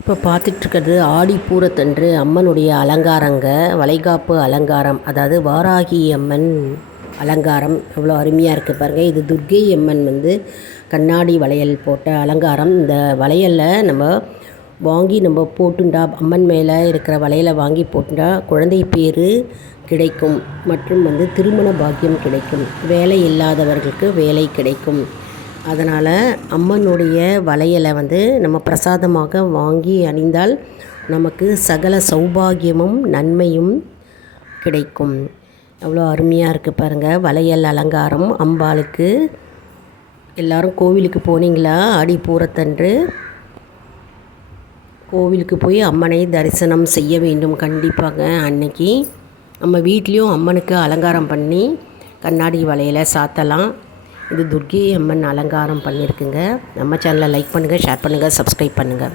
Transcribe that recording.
இப்போ பார்த்துட்ருக்கிறது ஆடிப்பூரத்தன்று அம்மனுடைய அலங்காரங்க, வளைகாப்பு அலங்காரம். அதாவது வாராகி அம்மன் அலங்காரம் எவ்வளோ அருமையாக இருக்குது பாருங்கள். இது துர்க்கை அம்மன் கண்ணாடி வளையல் போட்ட அலங்காரம். இந்த வளையலில் நம்ம வாங்கி நம்ம போட்டுண்டா, அம்மன் மேலே இருக்கிற வளையலை வாங்கி போட்டுண்டா குழந்தை பேர் கிடைக்கும் மற்றும் திருமண பாக்கியம் கிடைக்கும். வேலை இல்லாதவர்களுக்கு வேலை கிடைக்கும். அதனால் அம்மனுடைய வளையலை நம்ம பிரசாதமாக வாங்கி அணிந்தால் நமக்கு சகல சௌபாகியமும் நன்மையும் கிடைக்கும். எவ்வளோ அருமையாக இருக்குது பாருங்கள் வளையல் அலங்காரம் அம்பாளுக்கு. எல்லோரும் கோவிலுக்கு போனீங்களா? ஆடிப்பூரத்தன்று கோவிலுக்கு போய் அம்மனை தரிசனம் செய்ய வேண்டும் கண்டிப்பாக. அன்னைக்கு நம்ம வீட்லேயும் அம்மனுக்கு அலங்காரம் பண்ணி கண்ணாடி வளையலை சாத்தலாம். இது துர்க்கை அம்மன் அலங்காரம் பண்ணியிருக்குங்க. நம்ம சேனலை லைக் பண்ணுங்கள், ஷேர் பண்ணுங்கள், சப்ஸ்கிரைப் பண்ணுங்கள்.